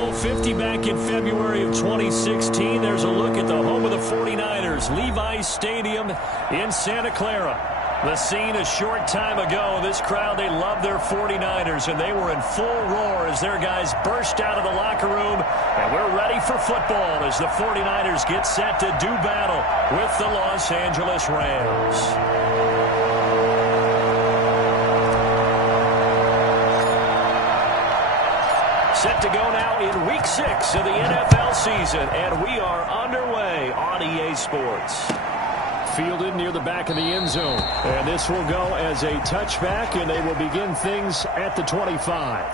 Bowl 50 back in February of 2016. There's a look at the home of the 49ers, Levi's Stadium in Santa Clara. The scene a short time ago. This crowd, they love their 49ers, and they were in full roar as their guys burst out of the locker room. And we're ready for football as the 49ers get set to do battle with the Los Angeles Rams. Set to go now in Week 6 of the NFL season, and we are underway on EA Sports. Fielded near the back of the end zone, and this will go as a touchback, and they will begin things at the 25.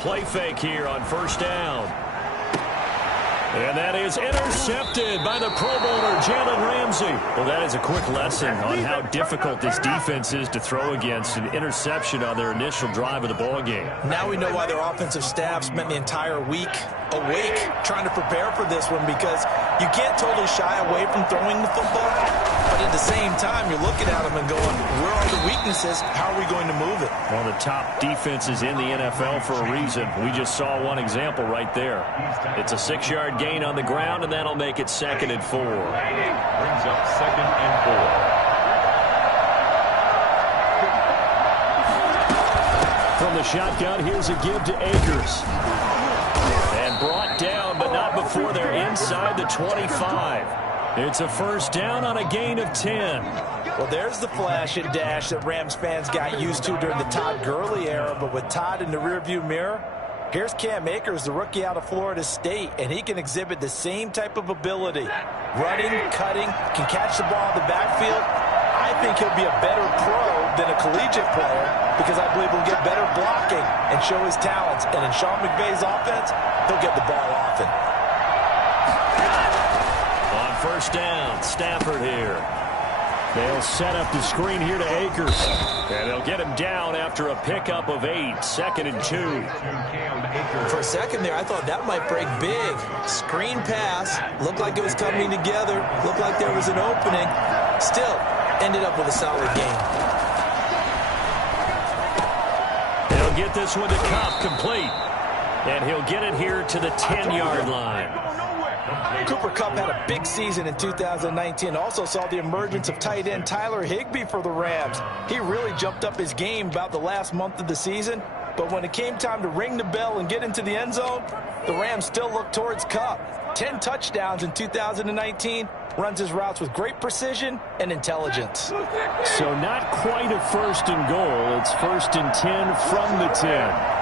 Play fake here on first down. And that is intercepted by the Pro Bowler, Jalen Ramsey. Well, that is a quick lesson on how difficult this defense is to throw against. An interception on their initial drive of the ball game. Now we know why their offensive staff spent the entire week awake trying to prepare for this one, because you can't totally shy away from throwing the football. But at the same time, you're looking at them and going, where are the weaknesses? How are we going to move it? One of the top defenses in the NFL for a reason. We just saw one example right there. It's a 6-yard gain on the ground, and that'll make it 2nd and 4. Brings up 2nd and 4. From the shotgun, here's a give to Akers. And brought down, but not before they're inside the 25. It's a first down on a gain of 10. Well, there's the flash and dash that Rams fans got used to during the Todd Gurley era, but with Todd in the rearview mirror, here's Cam Akers, the rookie out of Florida State, and he can exhibit the same type of ability. Running, cutting, can catch the ball in the backfield. I think he'll be a better pro than a collegiate player, because I believe he'll get better blocking and show his talents. And in Sean McVay's offense, he'll get the ball often. On first down, Stafford here. They'll set up the screen here to Akers. And they'll get him down after a pickup of 8. 2nd and 2. For a second there, I thought that might break big. Screen pass. Looked like it was coming together. Looked like there was an opening. Still, ended up with a solid game. They'll get this one to Cobb, complete. And he'll get it here to the 10-yard line. Cooper Kupp had a big season in 2019. Also saw the emergence of tight end Tyler Higbee for the Rams. He really jumped up his game about the last month of the season. But when it came time to ring the bell and get into the end zone, the Rams still looked towards Kupp. 10 touchdowns in 2019. Runs his routes with great precision and intelligence. So not quite a 1st and goal. It's 1st and 10 from the 10.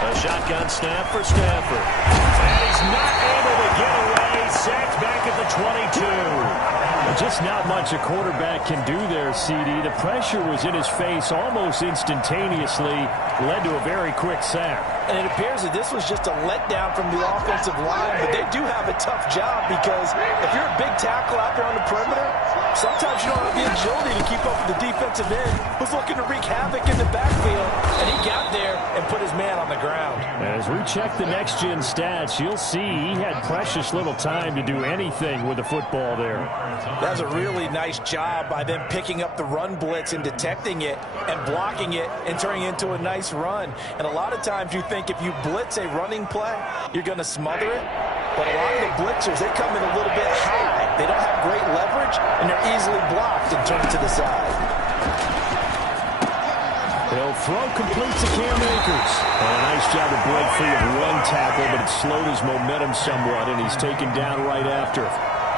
A shotgun snap for Stafford. And he's not able to get away. Sacked back at the 22. Just not much a quarterback can do there, CD. The pressure was in his face almost instantaneously. Led to a very quick sack. And it appears that this was just a letdown from the offensive line, but they do have a tough job, because if you're a big tackle out there on the perimeter, sometimes you don't have the agility to keep up with the defensive end who's looking to wreak havoc in the backfield, and he got there and put his man on the ground. As we check the next-gen stats, you'll see he had precious little time to do anything with the football there. That's a really nice job by them picking up the run blitz and detecting it and blocking it and turning it into a nice run. And a lot of times you think if you blitz a running play, you're going to smother it. But a lot of the blitzers, they come in a little bit high. They don't have great leverage, and they're easily blocked and turned to the side. He'll throw complete to Cam Akers. And a nice job to break free of run tackle, but it slowed his momentum somewhat, and he's taken down right after.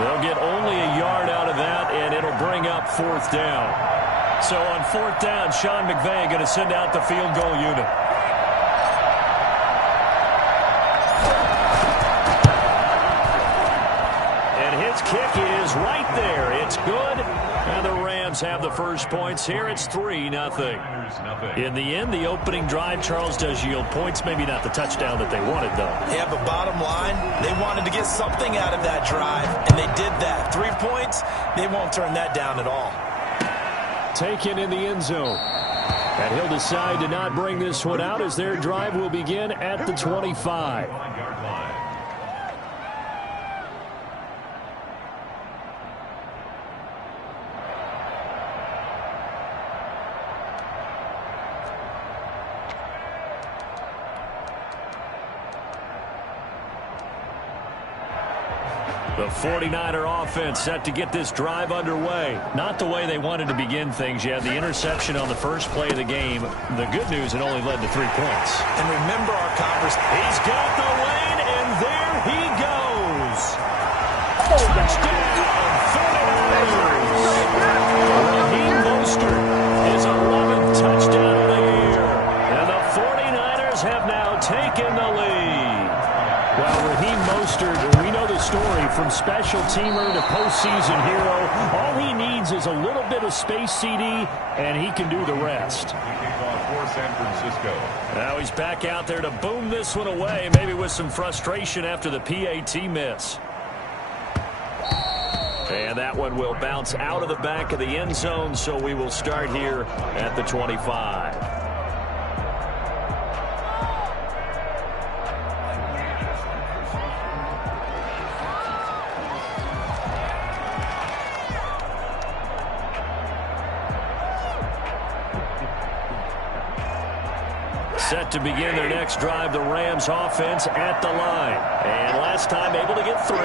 They'll get only a yard out of that, and it'll bring up 4th down. So on 4th down, Sean McVay going to send out the field goal unit. And his kick is right there. It's good. And the Rams have the first points here. It's 3-0. In the end, the opening drive, Charles, does yield points. Maybe not the touchdown that they wanted, though. Yeah, but bottom line, they wanted to get something out of that drive, and they did that. 3 points, they won't turn that down at all. Taken in the end zone. And he'll decide to not bring this one out as their drive will begin at the 25. The 49er offense set to get this drive underway. Not the way they wanted to begin things. You had the interception on the first play of the game. The good news, it only led to 3 points. And remember our conversation. He's got the lane, and there he goes. Touchdown, 49ers. Raheem Mostert, his 11th touchdown of the year. And the 49ers have now taken the lead. Well, Raheem Mostert, we know the story from special teamer to postseason hero. All he needs is a little bit of space, CD, and he can do the rest. For San Francisco. Now he's back out there to boom this one away, maybe with some frustration after the PAT miss. And that one will bounce out of the back of the end zone, so we will start here at the 25. Set to begin their next drive, the Rams offense at the line. And last time able to get 3.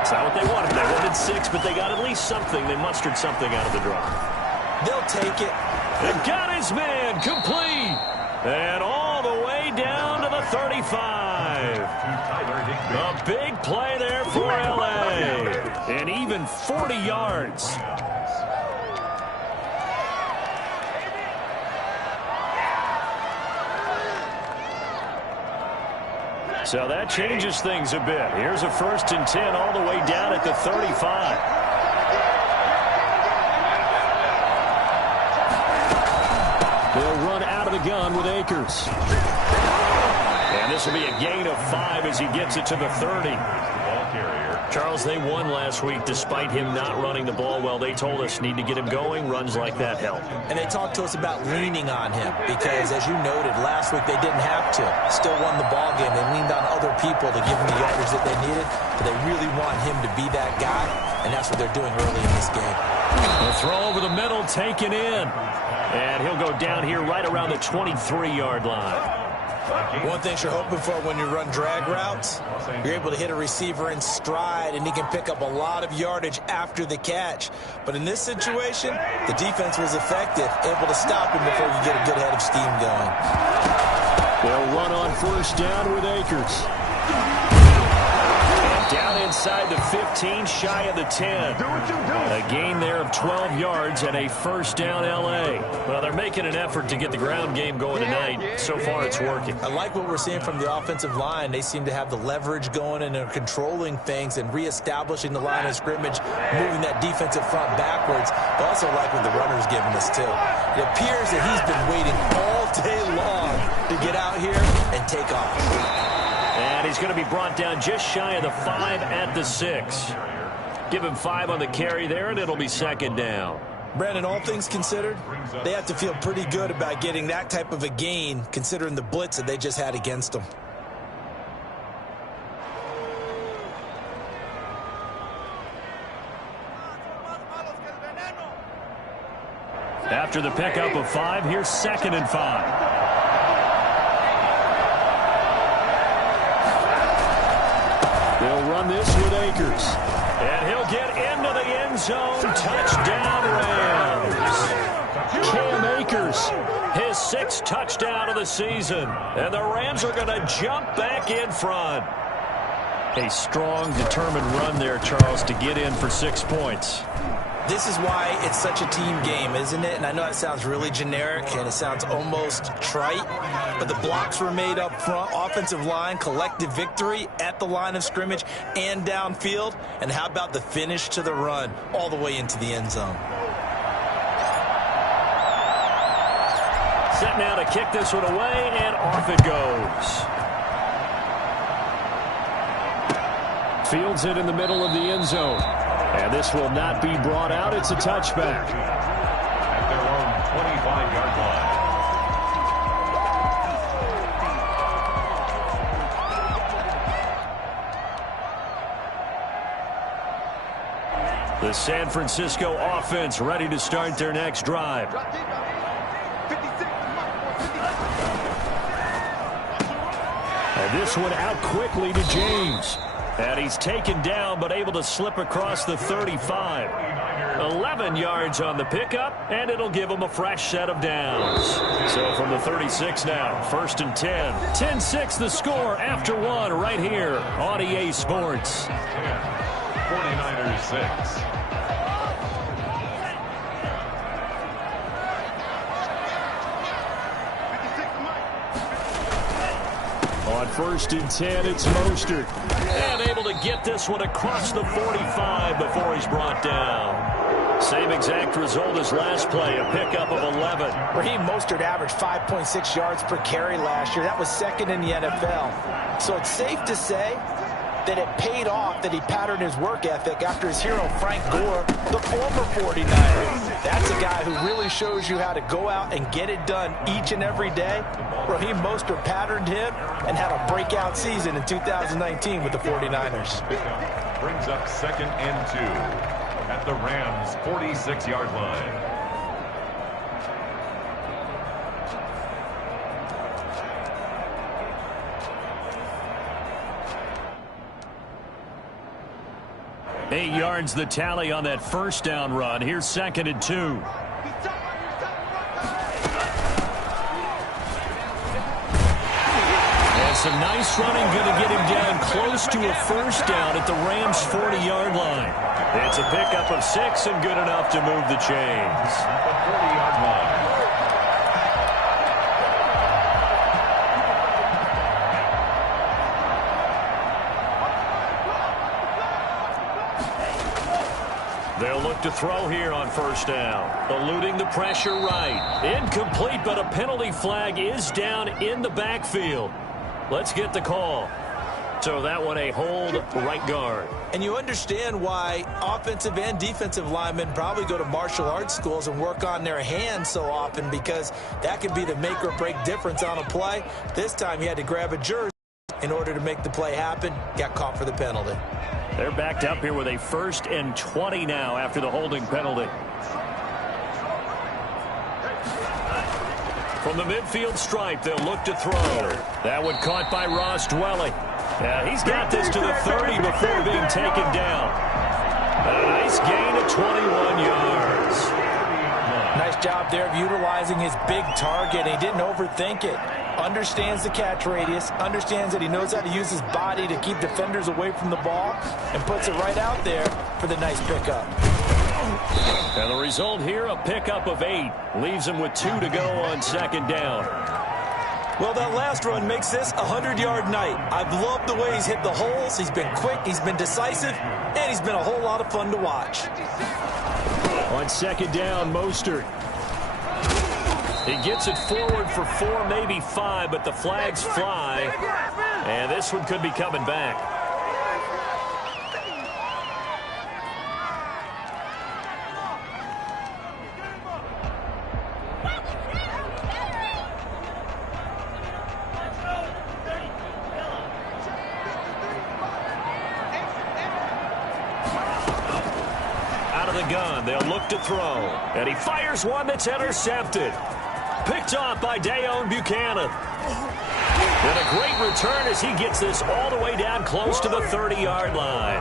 It's not what they wanted. They wanted 6, but they got at least something. They mustered something out of the drive. They'll take it. And got his man complete. And all the way down to the 35. A big play there for L.A. And even 40 yards. So that changes things a bit. Here's a 1st and 10 all the way down at the 35. They'll run out of the gun with Akers. And this will be a gain of 5 as he gets it to the 30. Charles, they won last week despite him not running the ball well. They told us need to get him going. Runs like that help. And they talked to us about leaning on him because, as you noted, last week they didn't have to. Still won the ball game. They leaned on other people to give him the yardage that they needed. But they really want him to be that guy, and that's what they're doing early in this game. The throw over the middle taken in. And he'll go down here right around the 23-yard line. One thing you're hoping for when you run drag routes, you're able to hit a receiver in stride, and he can pick up a lot of yardage after the catch. But in this situation, the defense was effective, able to stop him before you get a good head of steam going. They'll run on 1st down with Akers. Down inside the 15, shy of the 10. A gain there of 12 yards and a 1st down L.A. Well, they're making an effort to get the ground game going tonight. So far, it's working. I like what we're seeing from the offensive line. They seem to have the leverage going, and they're controlling things and reestablishing the line of scrimmage, moving that defensive front backwards. But also like what the runner's giving us, too. It appears that he's been waiting all day long to get out here and take off. And he's going to be brought down just shy of the 5 at the 6. Give him 5 on the carry there, and it'll be 2nd down. Brandon, all things considered, they have to feel pretty good about getting that type of a gain, considering the blitz that they just had against them. After the pickup of 5, here's 2nd and 5. They'll run this with Akers. And he'll get into the end zone. Touchdown, Rams. Cam Akers, his 6th touchdown of the season. And the Rams are going to jump back in front. A strong, determined run there, Charles, to get in for 6 points. This is why it's such a team game, isn't it? And I know it sounds really generic and it sounds almost trite, but the blocks were made up front, offensive line, collective victory at the line of scrimmage and downfield. And how about the finish to the run all the way into the end zone? Set now to kick this one away, and off it goes. Fields it in the middle of the end zone. And this will not be brought out. It's a touchback. At their own 25-yard line. The San Francisco offense ready to start their next drive. And this one out quickly to James. And he's taken down but able to slip across the 35. 11 yards on the pickup, and it'll give him a fresh set of downs. So from the 36 now, 1st and 10. 10-6 the score after one right here on EA Sports. 49ers 6. On 1st and 10, it's Mostert. And able to get this one across the 45 before he's brought down. Same exact result as last play, a pickup of 11. Raheem Mostert averaged 5.6 yards per carry last year. That was 2nd in the NFL. So it's safe to say that it paid off that he patterned his work ethic after his hero, Frank Gore, the former 49er. That's a guy who really shows you how to go out and get it done each and every day. Raheem Mostert patterned him and had a breakout season in 2019 with the 49ers. Brings up 2nd and 2 at the Rams' 46-yard line. Eight yards the tally on that first down run. Here's 2nd and 2. And some nice running going to get him down close to a first down at the Rams' 40-yard line. It's a pickup of 6 and good enough to move the chains. At the 40-yard line. They'll look to throw here on 1st down. Eluding the pressure right. Incomplete, but a penalty flag is down in the backfield. Let's get the call. So that one a hold right guard. And you understand why offensive and defensive linemen probably go to martial arts schools and work on their hands so often, because that could be the make or break difference on a play. This time he had to grab a jersey in order to make the play happen. Got caught for the penalty. They're backed up here with a 1st and 20 now after the holding penalty. From the midfield stripe, they'll look to throw. That one caught by Ross Dwelly. Yeah, he's got this to the 30 before being taken down. A nice gain of 21 yards. Nice job there of utilizing his big target. He didn't overthink it. Understands the catch radius, understands that he knows how to use his body to keep defenders away from the ball, and puts it right out there for the nice pickup. And the result here, a pickup of 8. Leaves him with 2 to go on 2nd down. Well, that last run makes this a 100-yard night. I've loved the way he's hit the holes. He's been quick, he's been decisive, and he's been a whole lot of fun to watch. On 2nd down, Mostert. He gets it forward for 4, maybe 5, but the flags fly. And this one could be coming back. Out of the gun, they'll look to throw. And he fires one that's intercepted. Picked off by Dayon Buchanan. And a great return as he gets this all the way down close to the 30-yard line.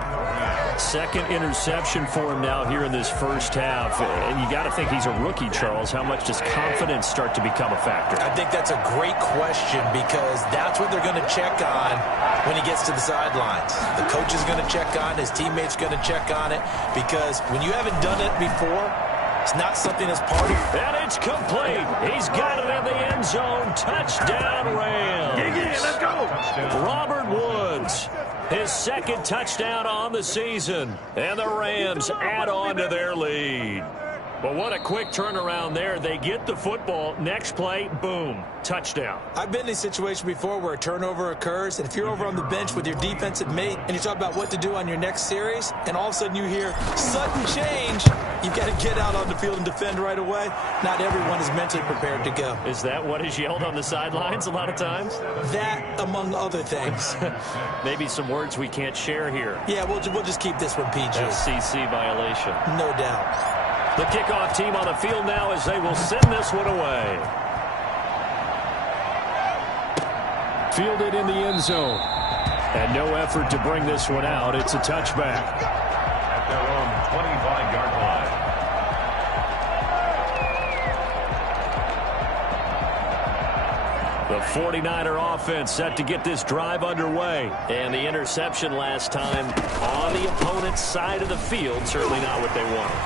2nd interception for him now here in this first half. And you got to think he's a rookie, Charles. How much does confidence start to become a factor? I think that's a great question, because that's what they're going to check on when he gets to the sidelines. The coach is going to check on, his teammates going to check on it, because when you haven't done it before, it's not something that's part of. And it's complete. He's got it in the end zone. Touchdown, Rams. Yeah, let's go. Robert Woods, his 2nd touchdown on the season. And the Rams add on to their lead. But what a quick turnaround there. They get the football. Next play, boom, touchdown. I've been in a situation before where a turnover occurs, and if you're over on the bench with your defensive mate and you talk about what to do on your next series, and all of a sudden you hear sudden change, You've got to get out on the field and defend right away. Not everyone is mentally prepared to go. Is that what is yelled on the sidelines a lot of times? That, among other things. Maybe some words we can't share here. Yeah, we'll just keep this one PG. FCC violation. No doubt. The kickoff team on the field now as they will send this one away. Fielded in the end zone. And no effort to bring this one out. It's a touchback. At their own 25-yard line. The 49er offense set to get this drive underway. And the interception last time on the opponent's side of the field. Certainly not what they wanted.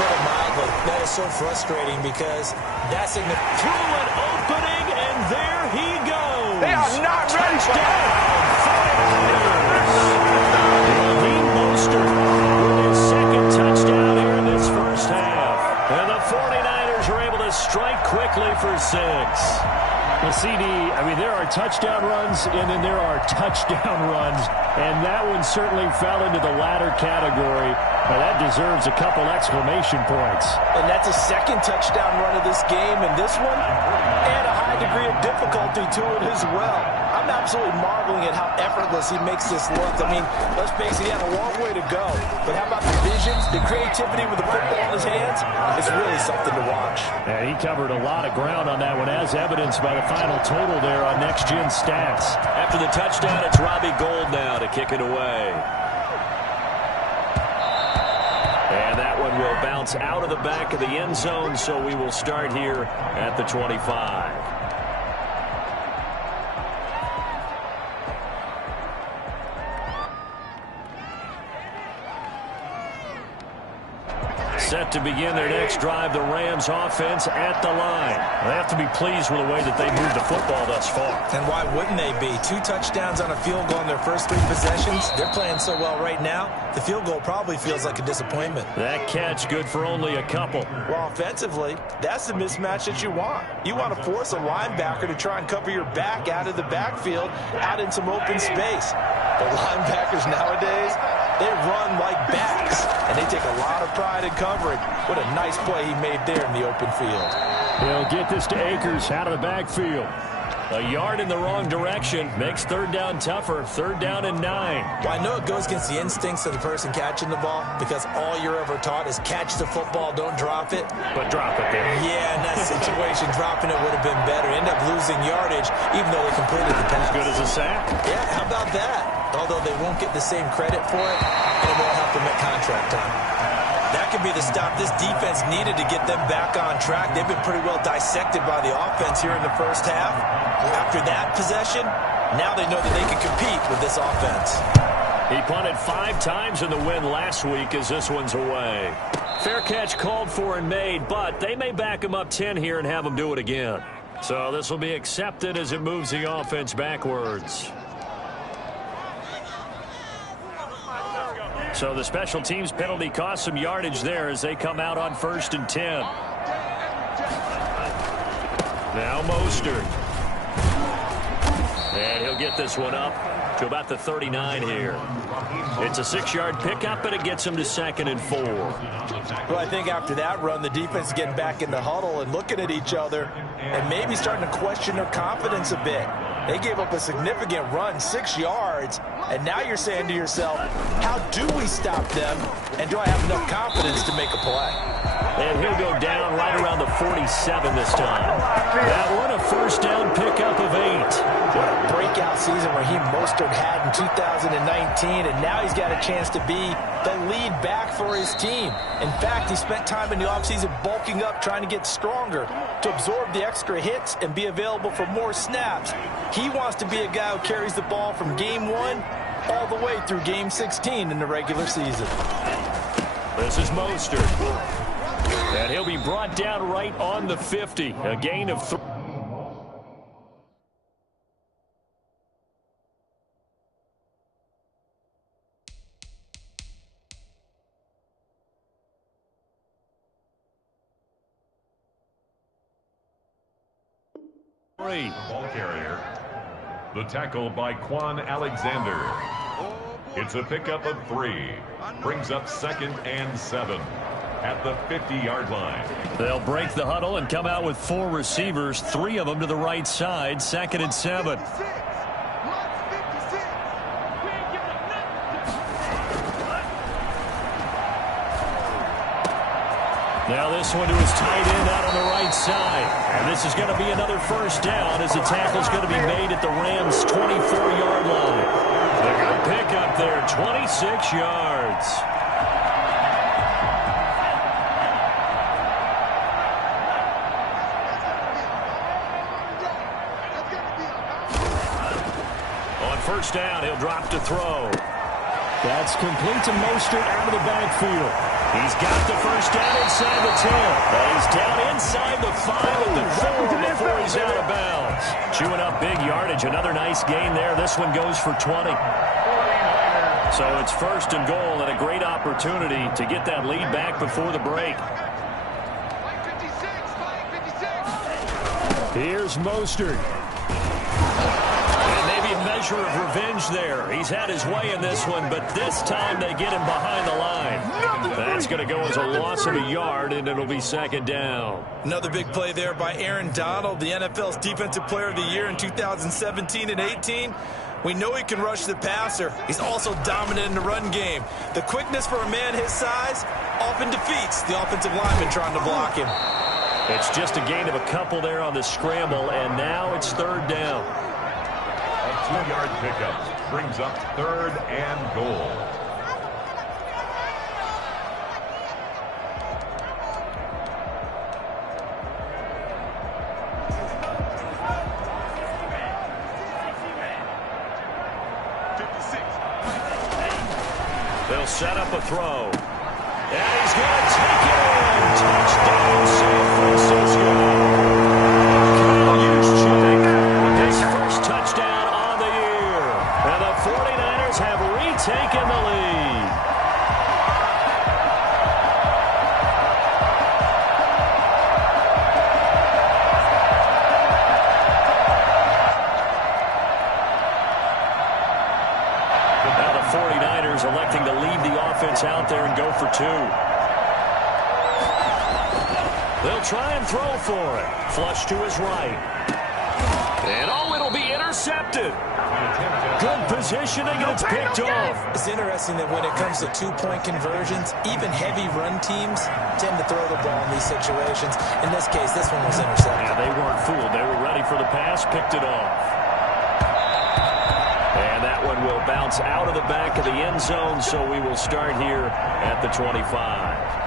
Put it mildly, that is so frustrating because that's through an opening, and there he goes. They are not ready for Raheem Mostert with his second touchdown here in this first half. And the 49ers are able to strike quickly for 6. Well, CD, I mean, there are touchdown runs, and then there are touchdown runs, and that one certainly fell into the latter category. Now, that deserves a couple exclamation points. And that's a second touchdown run of this game, and this one, and a high degree of difficulty to it as well. I'm absolutely marveling at how effortless he makes this look. I mean, let's face it, he had a long way to go. But how about the vision, the creativity with the football in his hands? It's really something to watch. And he covered a lot of ground on that one, as evidenced by the final total there on Next Gen Stats. After the touchdown, it's Robbie Gould now to kick it away. And that one will bounce out of the back of the end zone, so we will start here at the 25. Set to begin their next drive, the Rams offense at the line. They have to be pleased with the way that they moved the football thus far. And why wouldn't they be? 2 touchdowns on a field goal in their first 3 possessions. They're playing so well right now, the field goal probably feels like a disappointment. That catch good for only a couple. Well, offensively, that's the mismatch that you want. You want to force a linebacker to try and cover your back out of the backfield, out in some open space. The linebackers nowadays, they run like backs, and they take a lot of pride in covering. What a nice play he made there in the open field. He'll get this to Akers out of the backfield. A yard in the wrong direction makes third down tougher. Third down and 9. Well, I know it goes against the instincts of the person catching the ball because all you're ever taught is catch the football, don't drop it. But drop it there. Yeah, in that situation, dropping it would have been better. End up losing yardage, even though they completed the pass. As good as a sack. Yeah, how about that? Although they won't get the same credit for it, and it won't help them at contract time. That could be the stop this defense needed to get them back on track. They've been pretty well dissected by the offense here in the first half. After that possession, now they know that they can compete with this offense. He punted 5 times in the win last week as this one's away. Fair catch called for and made, but they may back him up 10 here and have him do it again. So this will be accepted as it moves the offense backwards. So the special teams penalty cost some yardage there as they come out on 1st and 10. Now Mostert. And he'll get this one up to about the 39 here. It's a 6-yard pickup, but it gets him to 2nd and 4. Well, I think after that run, the defense is getting back in the huddle and looking at each other and maybe starting to question their confidence a bit. They gave up a significant run, 6 yards, and now you're saying to yourself, how do we stop them, and do I have enough confidence to make a play? And he'll go down right around the 47 this time. That one, a first down pickup of 8. What a breakout season Raheem Mostert had in 2019, and now he's got a chance to be the lead back for his team. In fact, he spent time in the offseason bulking up, trying to get stronger, to absorb the extra hits and be available for more snaps. He wants to be a guy who carries the ball from game 1 all the way through game 16 in the regular season. This is Mostert. And he'll be brought down right on the 50. A gain of 3. Ball carrier. The tackle by Quan Alexander. It's a pickup of 3. Brings up 2nd and 7. at the 50-yard line. They'll break the huddle and come out with 4 receivers, 3 of them to the right side, 2nd and 7. Now this one to his tight end out on the right side. And this is going to be another first down as the tackle's going to be made at the Rams' 24-yard line. A good pickup there, 26 yards. On first down, he'll drop to throw. That's complete to Mostert out of the backfield. He's got the first down inside the 10. He's down inside the 5 at the 4 before he's out of bounds. Chewing up big yardage. Another nice gain there. This one goes for 20. So it's first and goal and a great opportunity to get that lead back before the break. Here's Mostert. Measure of revenge there. He's had his way in this one, but this time they get him behind the line. That's going to go as a loss of a yard, and it'll be 2nd down. Another big play there by Aaron Donald, the NFL's Defensive Player of the Year in 2017 and 18. We know he can rush the passer. He's also dominant in the run game. The quickness for a man his size often defeats the offensive lineman trying to block him. It's just a gain of a couple there on the scramble, and now it's 3rd down. 2-yard pickup brings up 3rd and goal. They'll set up a throw. And he's going to take it in. Touchdown, San Francisco. Taking the lead. Now the 49ers electing to leave the offense out there and go for 2. They'll try and throw for it. Flush to his right. And it'll be intercepted. Good positioning, and it's picked off. It's interesting that when it comes to 2-point conversions, even heavy run teams tend to throw the ball in these situations. In this case, this one was intercepted. Yeah, they weren't fooled. They were ready for the pass, picked it off. And that one will bounce out of the back of the end zone, so we will start here at the 25.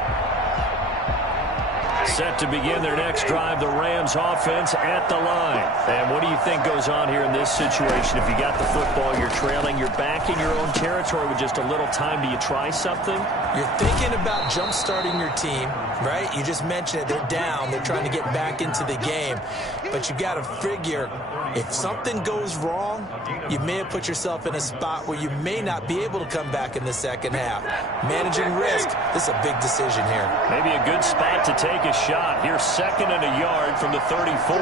Set to begin their next drive, the Rams offense at the line. And what do you think goes on here in this situation? If you got the football, you're trailing, you're back in your own territory with just a little time. Do you try something? You're thinking about jump-starting your team, right? You just mentioned it. They're down. They're trying to get back into the game. But you got to figure, if something goes wrong, you may have put yourself in a spot where you may not be able to come back in the second half. Managing risk, this is a big decision here. Maybe a good spot to take a shot. Here's 2nd and a yard from the 34.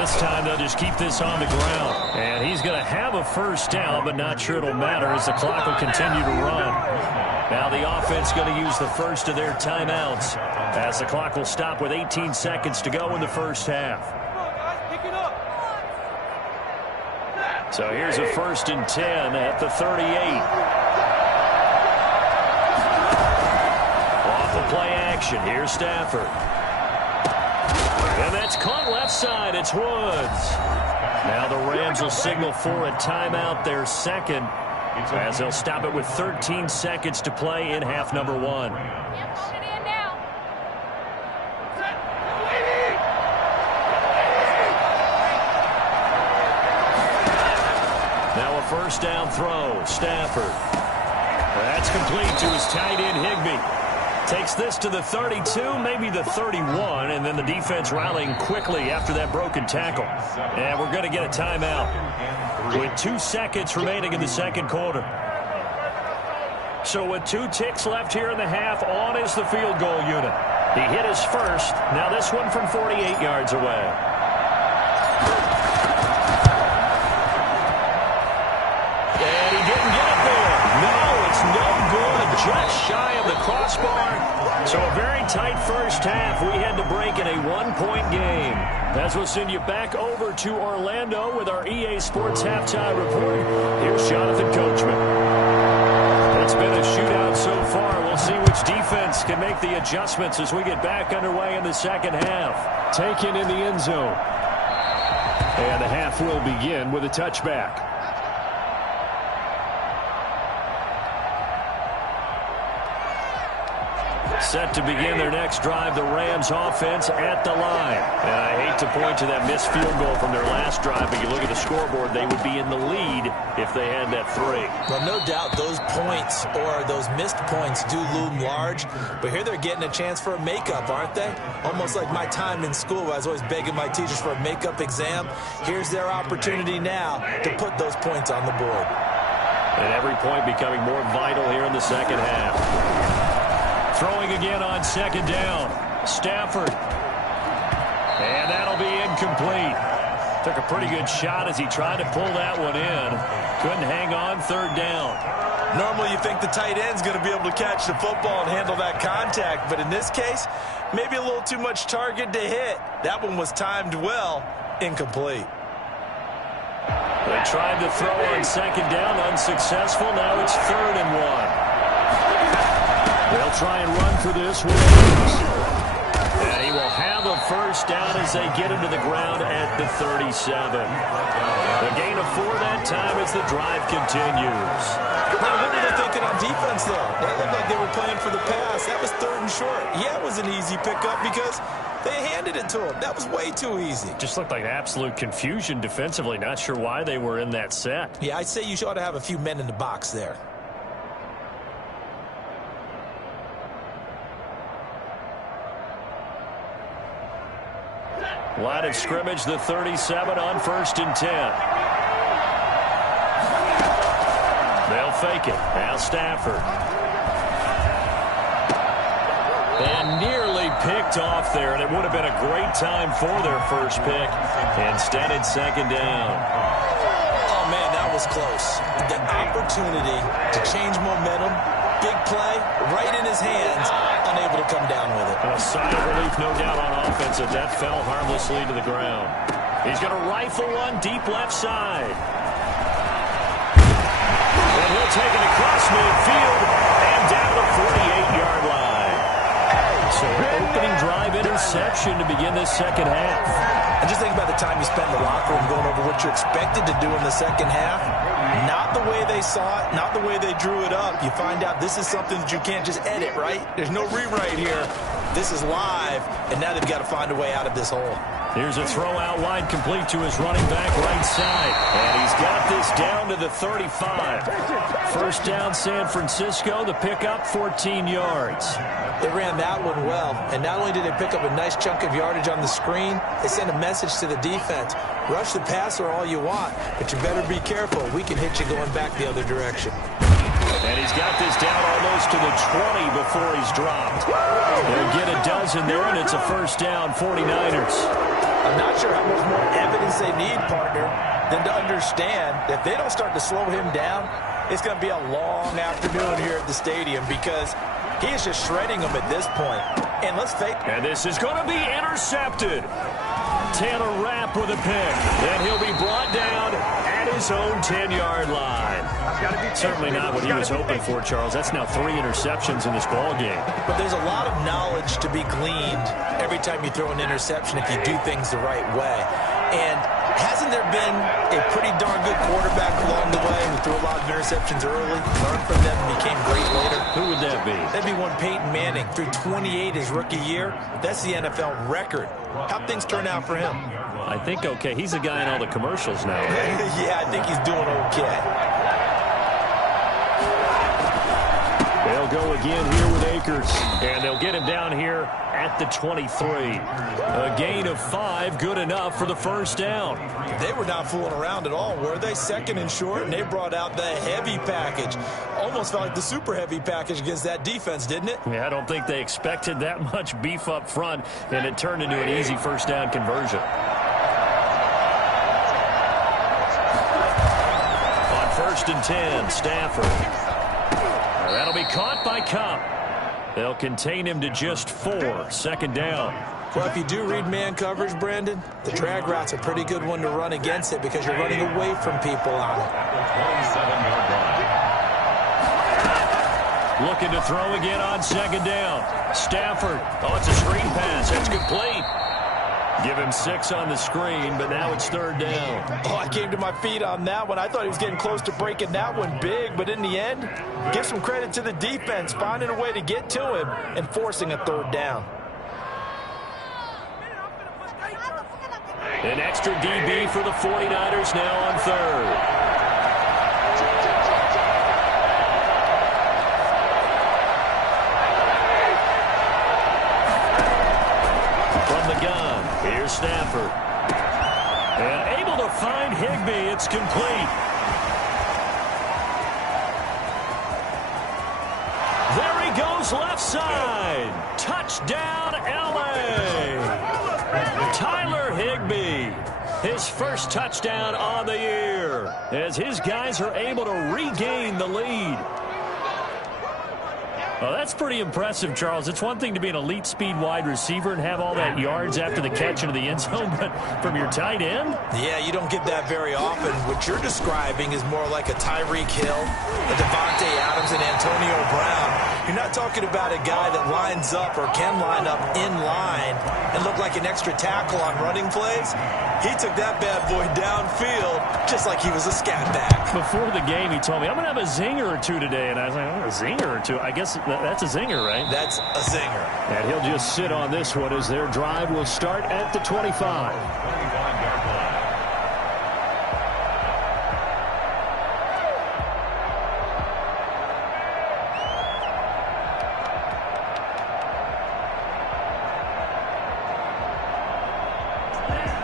This time they'll just keep this on the ground. And he's going to have a first down, but not sure it'll matter as the clock will continue to run. Now the offense going to use the first of their timeouts as the clock will stop with 18 seconds to go in the first half. So here's a 1st and 10 at the 38. Off the play action. Here's Stafford. And that's caught left side. It's Woods. Now the Rams will signal for a timeout, their 2nd, as they'll stop it with 13 seconds to play in half number 1. Now a first down throw. Stafford. That's complete to his tight end, Higbee. Takes this to the 32, maybe the 31, and then the defense rallying quickly after that broken tackle. And we're going to get a timeout with 2 seconds remaining in the second quarter. So with 2 ticks left here in the half, on is the field goal unit. He hit his first. Now this one from 48 yards away. And he didn't get it there. No, it's no good. just shy of the crossbar. So a very tight first half. We had to break in a one-point game. As we'll send you back over to Orlando with our EA Sports Halftime Report. Here's Jonathan Coachman. It's been a shootout so far. We'll see which defense can make the adjustments as we get back underway in the second half. Taken in the end zone. And the half will begin with a touchback. Set to begin their next drive, the Rams offense at the line. And I hate to point to that missed field goal from their last drive, but you look at the scoreboard, they would be in the lead if they had that 3. Well, no doubt those points or those missed points do loom large, but here they're getting a chance for a makeup, aren't they? Almost like my time in school, I was always begging my teachers for a makeup exam. Here's their opportunity now to put those points on the board. And every point becoming more vital here in the second half. Throwing again on second down. Stafford. And that'll be incomplete. Took a pretty good shot as he tried to pull that one in. Couldn't hang on third down. Normally you think the tight end's going to be able to catch the football and handle that contact, but in this case, maybe a little too much target to hit. That one was timed well. Incomplete. They tried to throw on second down. Unsuccessful. Now it's 3rd and 1. They'll try and run for this with Adams. And he will have a first down as they get him to the ground at the 37. A gain of 4 that time as the drive continues. Now, what were they thinking on defense, though? They looked like they were playing for the pass. That was 3rd and short. Yeah, it was an easy pickup because they handed it to him. That was way too easy. Just looked like absolute confusion defensively. Not sure why they were in that set. Yeah, I'd say you ought to have a few men in the box there. Line of scrimmage, the 37 on 1st and 10. They'll fake it. Now Stafford. And nearly picked off there, and it would have been a great time for their first pick. Instead, it's second down. Oh, man, that was close. The opportunity to change momentum, big play, right in his hands, unable to come down with it. A sigh of relief, no doubt, on offense as that fell harmlessly to the ground. He's going to rifle one deep left side. And he'll take it across midfield and down the 48-yard line. So opening drive interception to begin this second half. And just think about the time you spent in the locker room going over what you're expected to do in the second half. Not the way they saw it, not the way they drew it up. You find out this is something that you can't just edit, right? There's no rewrite here. This is live, and now they've got to find a way out of this hole. Here's a throw out wide, complete to his running back right side. And he's got this down to the 35. First down, San Francisco. The pickup, 14 yards. They ran that one well, and not only did they pick up a nice chunk of yardage on the screen, they sent a message to the defense. Rush the passer all you want, but you better be careful. We can hit you going back the other direction. And he's got this down almost to the 20 before he's dropped. They'll get a dozen there, and it's a first down, 49ers. I'm not sure how much more evidence they need, partner, than to understand that if they don't start to slow him down, it's going to be a long afternoon here at the stadium because he is just shredding them at this point. And let's face it. And this is going to be intercepted. Taylor Rapp with a pick. And he'll be brought down at his own 10-yard line. Certainly not what he was hoping for, Charles. That's now 3 interceptions in this ball game. But there's a lot of knowledge to be gleaned every time you throw an interception if you do things the right way. And hasn't there been a pretty darn good quarterback along the way who threw a lot of interceptions early, learned from them, and became great later? Who would that be? That'd be one Peyton Manning. Threw 28 his rookie year. That's the NFL record. How'd things turn out for him? I think okay. He's the guy in all the commercials now. Yeah, I think he's doing okay. They'll go again here with Akers, and they'll get him down here at the 23. A gain of 5, good enough for the first down. They were not fooling around at all, were they? 2nd and short, and they brought out the heavy package. Almost felt like the super heavy package against that defense, didn't it? Yeah, I don't think they expected that much beef up front, and it turned into an easy first down conversion. On 1st and 10, Stafford. That'll be caught by Cup. They'll contain him to just 4. Second down. Well, if you do read man coverage, Brandon, the drag route's a pretty good one to run against it because you're running away from people on it. 27-yard line. Looking to throw again on second down. Stafford. Oh, it's a screen pass. It's complete. Give him 6 on the screen, but now it's third down. Oh, I came to my feet on that one. I thought he was getting close to breaking that one big, but in the end, give some credit to the defense, finding a way to get to him and forcing a third down. An extra DB for the 49ers now on third. From the gun, here's Stafford. And able to find Higbee. It's complete. There he goes left side. Touchdown, L.A. Tyler Higbee, his first touchdown on the year, as his guys are able to regain the lead. Well, that's pretty impressive, Charles. It's one thing to be an elite speed wide receiver and have all that yards after the catch into the end zone, but from your tight end? Yeah, you don't get that very often. What you're describing is more like a Tyreek Hill, a Devontae Adams, and Antonio Brown. You're not talking about a guy that lines up or can line up in line and look like an extra tackle on running plays. He took that bad boy downfield just like he was a scat back. Before the game, he told me, I'm going to have a zinger or two today. And I was like, oh, a zinger or two? I guess that's a zinger, right? That's a zinger. And he'll just sit on this one as their drive will start at the 25. 25-yard line.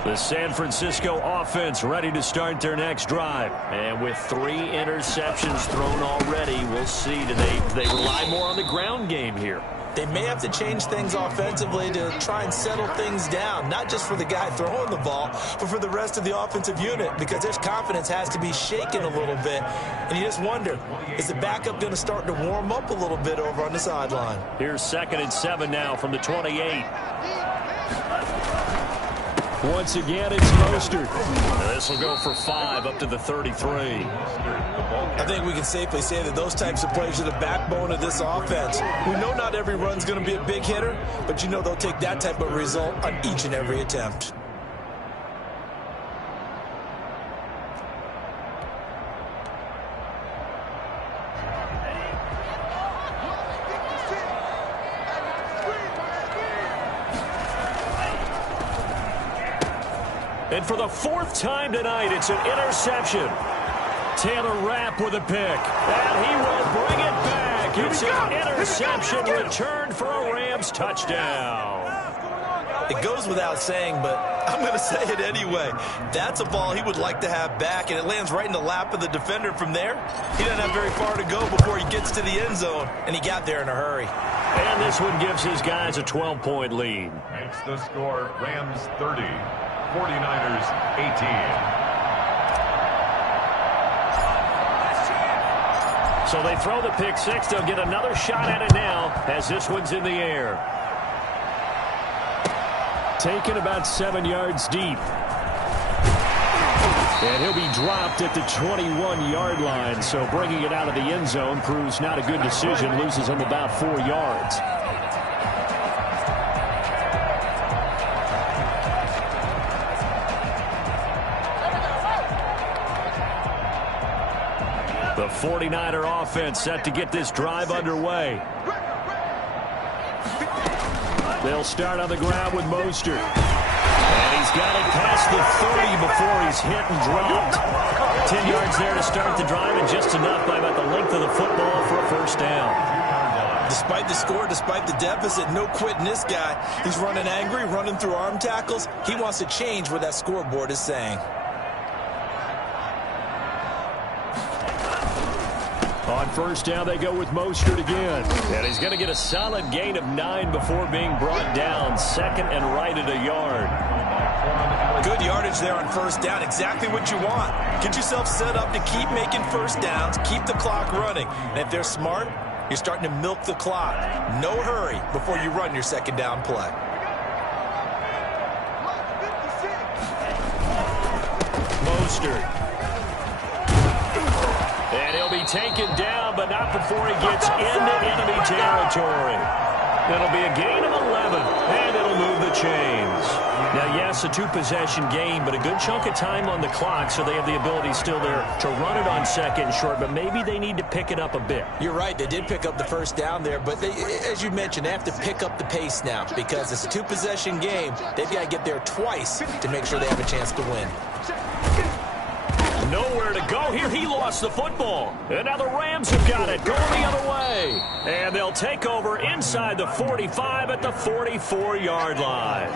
The San Francisco offense ready to start their next drive. And with 3 interceptions thrown already, we'll see. Do they rely more on the ground game here? They may have to change things offensively to try and settle things down, not just for the guy throwing the ball, but for the rest of the offensive unit, because their confidence has to be shaken a little bit. And you just wonder, is the backup going to start to warm up a little bit over on the sideline? Here's 2nd and 7 now from the 28. Once again, it's Mostert. This will go for 5 up to the 33. I think we can safely say that those types of plays are the backbone of this offense. We know not every run's going to be a big hitter, but you know they'll take that type of result on each and every attempt. And for the 4th time tonight, it's an interception. Taylor Rapp with a pick. And he will bring it back. It's an interception returned for a Rams touchdown. It goes without saying, but I'm going to say it anyway. That's a ball he would like to have back, and it lands right in the lap of the defender from there. He doesn't have very far to go before he gets to the end zone, and he got there in a hurry. And this one gives his guys a 12-point lead. Makes the score Rams 30, 49ers 18. So they throw the pick 6. They'll get another shot at it now as this one's in the air. Taken about 7 yards deep. And he'll be dropped at the 21-yard line. So bringing it out of the end zone proves not a good decision. Loses him about 4 yards. The 49er offense set to get this drive underway. They'll start on the ground with Mostert. And he's got it past the 30 before he's hit and dropped. 10 yards there to start the drive, and just enough by about the length of the football for a first down. Despite the score, despite the deficit, no quitting this guy. He's running angry, running through arm tackles. He wants to change what that scoreboard is saying. On first down, they go with Mostert again. And he's going to get a solid gain of 9 before being brought down. 2nd and right at a yard. Good yardage yardage there on first down. Exactly what you want. Get yourself set up to keep making first downs, keep the clock running. And if they're smart, you're starting to milk the clock. No hurry before you run your second down play. Mostert. And he'll be taken down, but not before he gets into enemy territory. It'll be a gain of 11, and it'll move the chains. Now, yes, a two-possession game, but a good chunk of time on the clock, so they have the ability still there to run it on second and short, but maybe they need to pick it up a bit. You're right. They did pick up the first down there, but they, as you mentioned, they have to pick up the pace now because it's a two-possession game. They've got to get there twice to make sure they have a chance to win. Nowhere to go here. He lost the football. And now the Rams have got it going the other way. And they'll take over inside the 45 at the 44-yard line.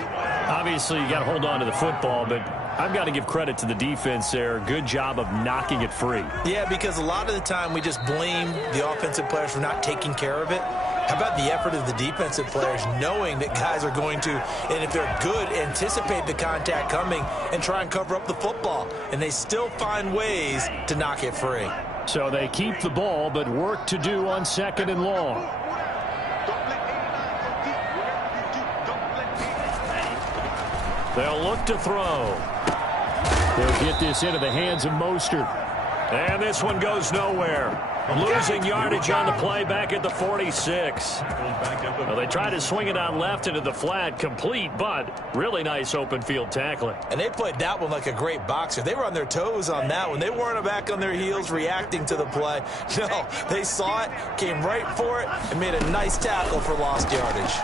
Obviously, you got to hold on to the football, but I've got to give credit to the defense there. Good job of knocking it free. Yeah, because a lot of the time we just blame the offensive players for not taking care of it. How about the effort of the defensive players knowing that guys are going to, and if they're good, anticipate the contact coming and try and cover up the football. And they still find ways to knock it free. So they keep the ball, but work to do on second and long. They'll look to throw. They'll get this into the hands of Mostert. And this one goes nowhere. Losing yardage on the play back at the 46. Well, they tried to swing it on left into the flat, complete, but really nice open field tackling. And they played that one like a great boxer. They were on their toes on that one. They weren't back on their heels reacting to the play. No, they saw it, came right for it, and made a nice tackle for lost yardage.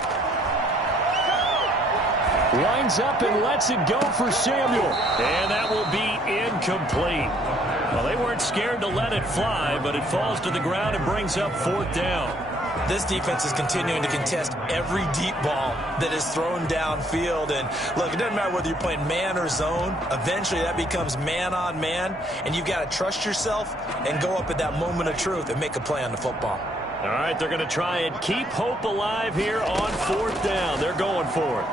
Winds up and lets it go for Samuel. And that will be incomplete. Well, they weren't scared to let it fly, but it falls to the ground and brings up fourth down. This defense is continuing to contest every deep ball that is thrown downfield. And, look, it doesn't matter whether you're playing man or zone. Eventually, that becomes man on man, and you've got to trust yourself and go up at that moment of truth and make a play on the football. All right, they're going to try and keep hope alive here on fourth down. They're going for it.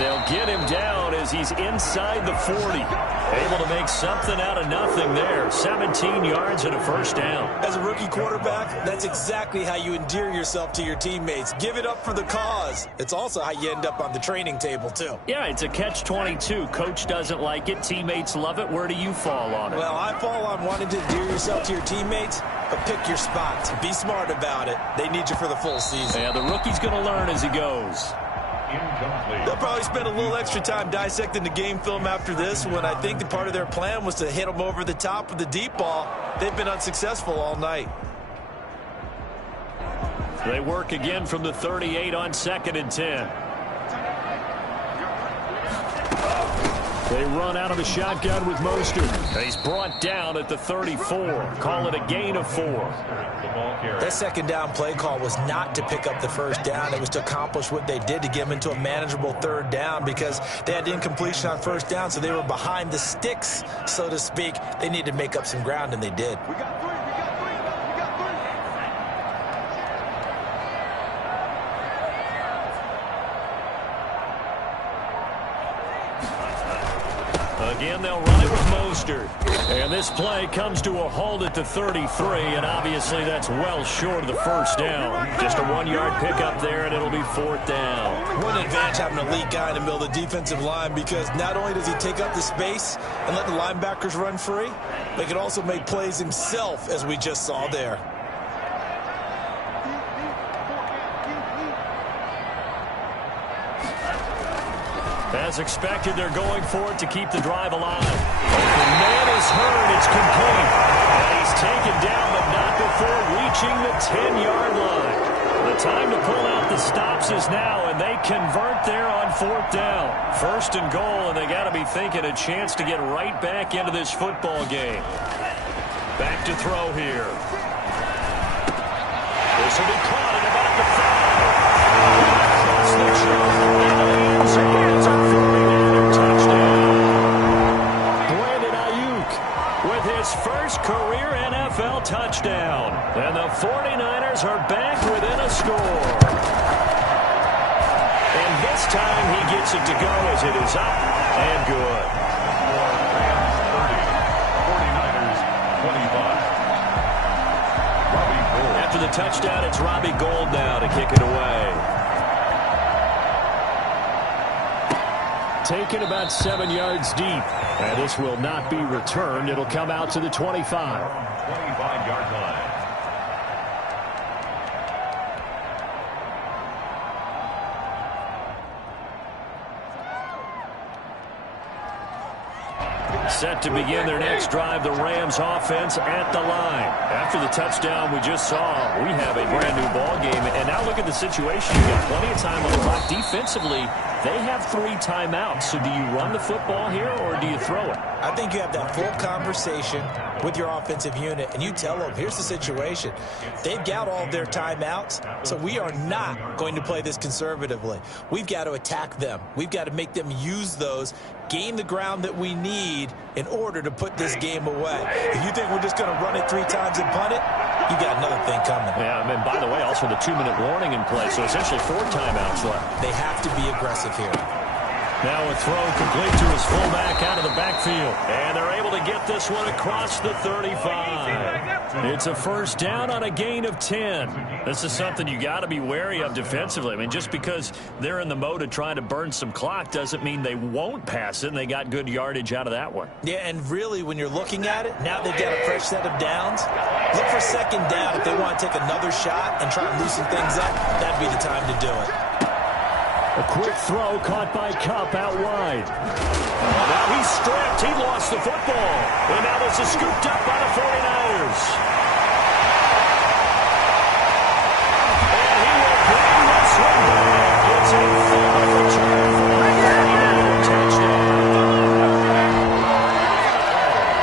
They'll get him down as he's inside the 40. Able to make something out of nothing there. 17 yards and a first down. As a rookie quarterback, that's exactly how you endear yourself to your teammates. Give it up for the cause. It's also how you end up on the training table, too. Yeah, it's a catch-22. Coach doesn't like it. Teammates love it. Where do you fall on it? Well, I fall on wanting to endear yourself to your teammates, but pick your spots. Be smart about it. They need you for the full season. Yeah, the rookie's going to learn as he goes. Incomplete. They'll probably spend a little extra time dissecting the game film after this when I think the part of their plan was to hit them over the top with the deep ball. They've been unsuccessful all night. They work again from the 38 on 2nd and 10. They run out of the shotgun with Mostert. He's brought down at the 34. Call it a gain of 4. That second down play call was not to pick up the first down. It was to accomplish what they did to get them into a manageable third down because they had incompletion on first down, so they were behind the sticks, so to speak. They needed to make up some ground, and they did. Again, they'll run it with Mostert. And this play comes to a halt at the 33, and obviously that's well short of the first down. Just a 1-yard pickup there, and it'll be fourth down. One advantage having an elite guy in the middle of the defensive line because not only does he take up the space and let the linebackers run free, but he can also make plays himself, as we just saw there. As expected, they're going for it to keep the drive alive. The man is hurt. It's complete. And he's taken down, but not before reaching the 10-yard line. The time to pull out the stops is now, and they convert there on fourth down. First and goal, and they got to be thinking a chance to get right back into this football game. Back to throw here. This will be caught at about the 5. Across the shoulder. First career NFL touchdown. And the 49ers are back within a score. And this time he gets it to go as it is up and good. Rams 30, 49ers 25. After the touchdown, it's Robbie Gould now to kick it away. Taken about 7 yards deep. And this will not be returned. It'll come out to the 25. 25-yard line. Set to begin their next drive, the Rams offense at the line. After the touchdown we just saw, we have a brand new ball game. And now look at the situation. You've got plenty of time on the clock. Defensively, they have 3 timeouts. So do you run the football here or do you throw it? I think you have that full conversation with your offensive unit, and you tell them, here's the situation. They've got all of their timeouts, so we are not going to play this conservatively. We've got to attack them. We've got to make them use those, gain the ground that we need in order to put this game away. If you think we're just going to run it 3 times and punt it, you got another thing coming. Yeah, and by the way, also the 2-minute warning in play, so essentially 4 timeouts left. They have to be aggressive here. Now a throw complete to his fullback out of the backfield. And they're able to get this one across the 35. It's a first down on a gain of 10. This is something you got to be wary of defensively. I mean, just because they're in the mode of trying to burn some clock doesn't mean they won't pass it, and they got good yardage out of that one. Yeah, and really, when you're looking at it, now they've got a fresh set of downs. Look for second down if they want to take another shot and try and loosen things up. That'd be the time to do it. A quick throw caught by Kupp out wide. Now he's stripped. He lost the football. And now this is scooped up by the 49ers. And he will bring this one back. It's a full return for a 49er touchdown.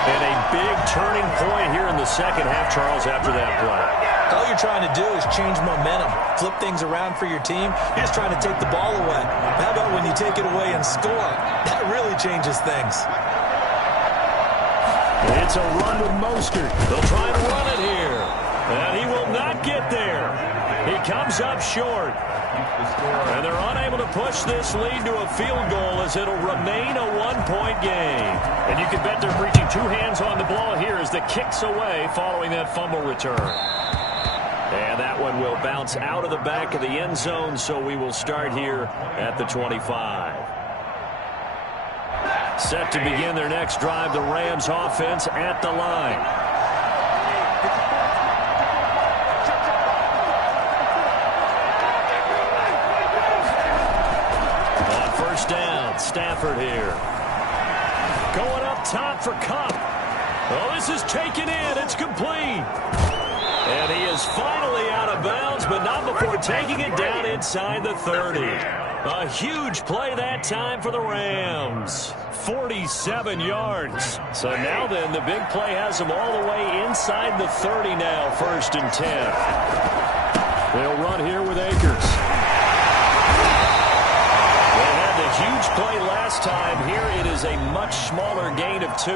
And a big turning point here in the second half, Charles, after that play. All you're trying to do is change momentum, flip things around for your team. You're just trying to take the ball away. How about when you take it away and score? That really changes things. It's a run with Mostert. They'll try to run it here. And he will not get there. He comes up short. And they're unable to push this lead to a field goal as it'll remain a 1-point game. And you can bet they're reaching 2 hands on the ball here as the kick's away following that fumble return. And that one will bounce out of the back of the end zone, so we will start here at the 25. Set to begin their next drive, the Rams offense at the line. On first down, Stafford here. Going up top for Kupp. Oh, this is taken in. It's complete. And he is finally out of bounds, but not before taking it down inside the 30. A huge play that time for the Rams. 47 yards. So now then, the big play has them all the way inside the 30 now, 1st and 10. They'll run here with Akers. They had the huge play last time. Here it is a much smaller gain of 2.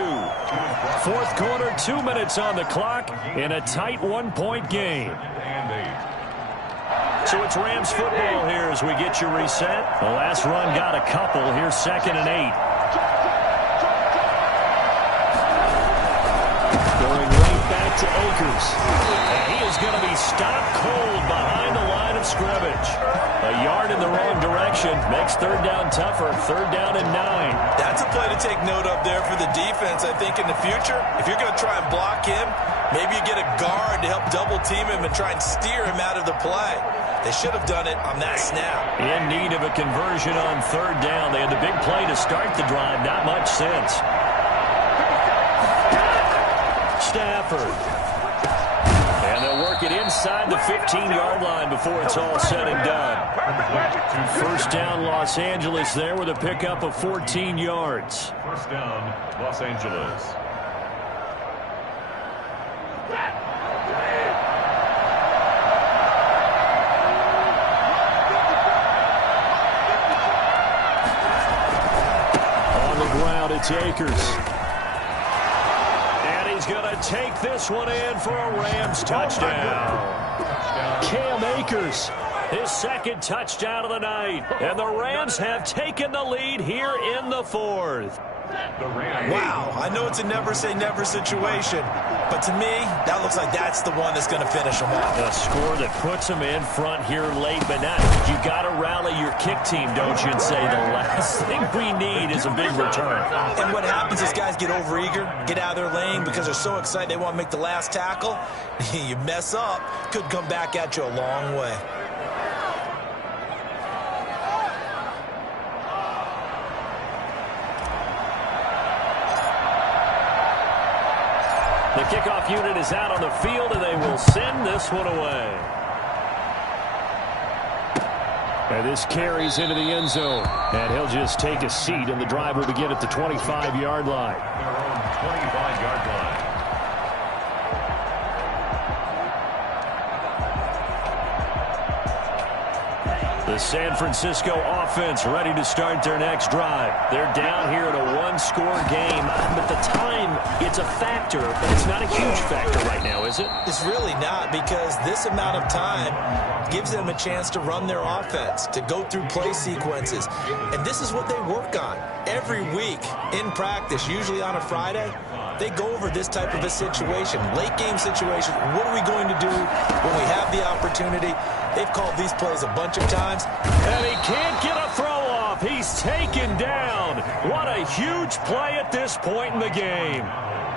4th quarter, 2 minutes on the clock in a tight 1-point game. So it's Rams football here as we get you reset. The last run got a couple. Here's 2nd and 8. Going right back to Akers. And he is going to be stopped cold behind the line of scrimmage. A yard in the wrong direction makes 3rd down tougher. 3rd down and 9. That's a play to take note of there for the defense, I think, in the future. If you're going to try and block him, maybe you get a guard to help double team him and try and steer him out of the play. They should have done it on that snap. In need of a conversion on 3rd down. They had the big play to start the drive. Not much sense. Stafford. And they'll work it inside the 15-yard line before it's all said and done. 1st down, Los Angeles there with a pickup of 14 yards. 1st down, Los Angeles. On the ground, it's Akers. He's going to take this one in for a Rams touchdown. Cam Akers His second touchdown of the night. And the Rams have taken the lead here in the fourth. Wow, I know it's a never-say-never situation, but to me, that looks like that's the one that's going to finish them off. A score that puts them in front here late, but now you got to rally your kick team, don't you, and say the last thing we need is a big return. And what happens is guys get overeager, get out of their lane because they're so excited they want to make the last tackle. You mess up, could come back at you a long way. The kickoff unit is out on the field, and they will send this one away. And this carries into the end zone. And he'll just take a seat, and the drive will begin at the 25-yard line. Their own 25-yard line. The San Francisco offense ready to start their next drive. They're down here in a one-score game, but the time, it's a factor, but it's not a huge factor right now, is it? It's really not, because this amount of time gives them a chance to run their offense, to go through play sequences. And this is what they work on every week in practice, usually on a Friday. They go over this type of a situation, late game situation. What are we going to do when we have the opportunity? They've called these plays a bunch of times. And he can't get a throw off. He's taken down. What a huge play at this point in the game.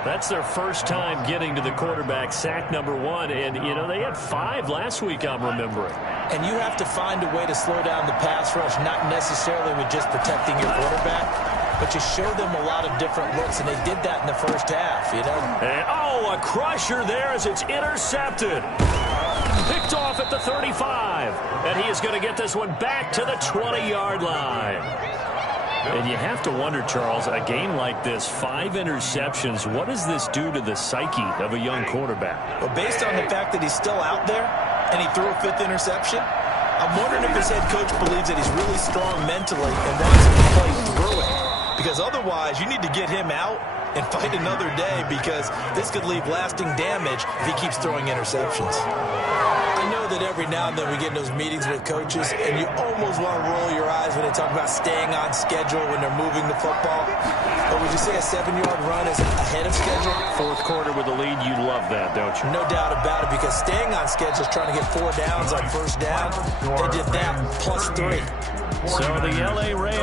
That's their first time getting to the quarterback, sack number 1. And, you know, they had 5 last week, I'm remembering. And you have to find a way to slow down the pass rush, not necessarily with just protecting your quarterback, but you show them a lot of different looks, and they did that in the first half, you know. And, a crusher there as it's intercepted. Picked off at the 35. And he is going to get this one back to the 20-yard line. And you have to wonder, Charles, a game like this, 5 interceptions, what does this do to the psyche of a young quarterback? Well, based on the fact that he's still out there and he threw a 5th interception, I'm wondering if his head coach believes that he's really strong mentally and wants him to play through it. Because otherwise, you need to get him out and fight another day, because this could leave lasting damage if he keeps throwing interceptions. I know that every now and then we get in those meetings with coaches, and you almost want to roll your eyes when they talk about staying on schedule when they're moving the football. But would you say a 7-yard run is ahead of schedule? Fourth quarter with the lead, you love that, don't you? No doubt about it, because staying on schedule is trying to get 4 downs on first down. They did that plus 3. So the L.A. Rams